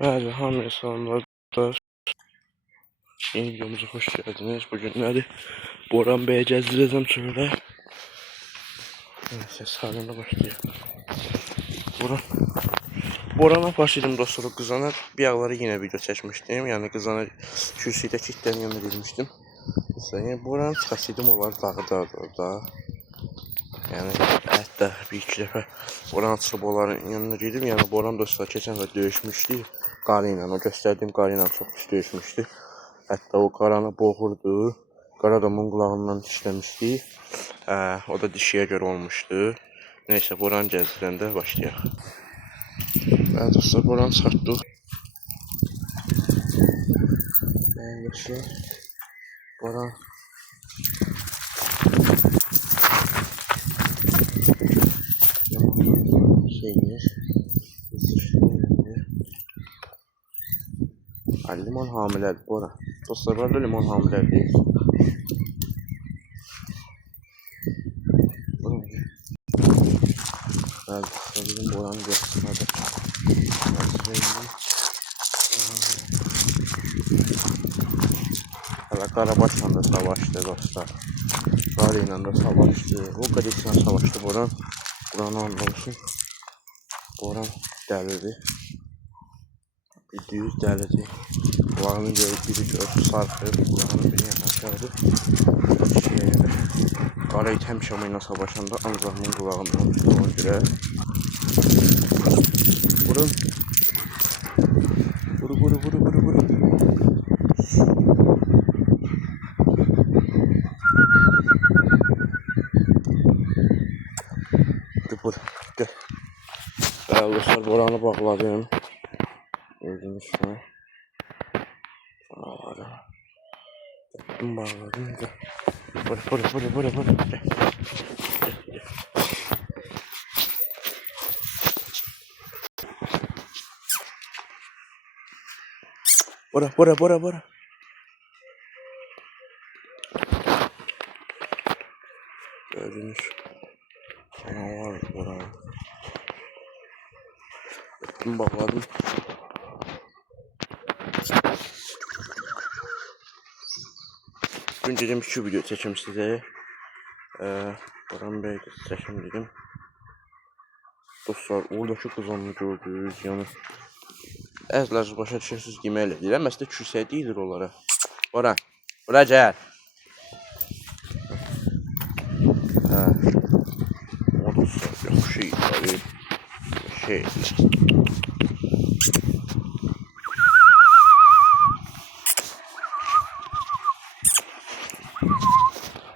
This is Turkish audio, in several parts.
Bəli, hamıya salamlar dostlar. Yeni videomuza hoş geldiniz. Bugün nədir? Boran Bey'e gəzdirəcəm şöyle. Neyse, sarıyla başlayalım. Borana başladım dostlar, kızana bir ağları yine video çekmiştim. Yani kızana kürsüdə kitlərin yanına girmiştim. Mesela Boran çıxasıydım, onlar dağda orada. Yani hətta bir iki dəfə Boran çıxıb onların yanına girdim. Yani Boran dostlar keçən və döyüşmüşdü qarı ilə. O göstərdiyim qarı ilə çox pis döyüşmüşdü. Hətta o qaranı boğurdu. Qara da onun qulağından dişləmişdi. O da dişiyə görə olmuşdu. Neyse, Boran gəzdirəndə başlayaq. Bəli dostlar, Boran çıxartdıq. Bəli, Boran limon hamilədir Boran. Dostlar, burada limon hamilədir. Bəli dostlar, bizim Boran'ı göstərmədir. Hala Qarabaşla da savaşdı dostlar. Qarı ilə də savaşdı. O qədəsinə savaşdı Boran. Buranı anlamışsın. Boran dəlidir. Düz dəlidir. Kulağını görüp biri görüp sarxıb. Kulağını bir yana aşağıdır. Qara it həmişə onunla savaşanda ancaq onun qulağından olmuşdu ona görə. Vurun. Vuru. Vur. Gel. Dostlar, Boran'ı bağladım. Gördüğünüz gibi. Bağladım. Vur. Bora. Gördünüz. Var Boran. Bağladım. Bugün dedim 2 video çekim size. Boran Bey de çekim dedim. Dostlar, oradaki kızanını gördünüz. Yani əzlər başa düşürsünüz ki, elə deyirəm. Məsələn, kürsəyə deyilir onlara. Boran, bura gəl. O dostlar, yaxşı idarə.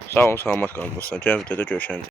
Sağ olun, salamat qalın dostlar. Gəl videoda görüşərik.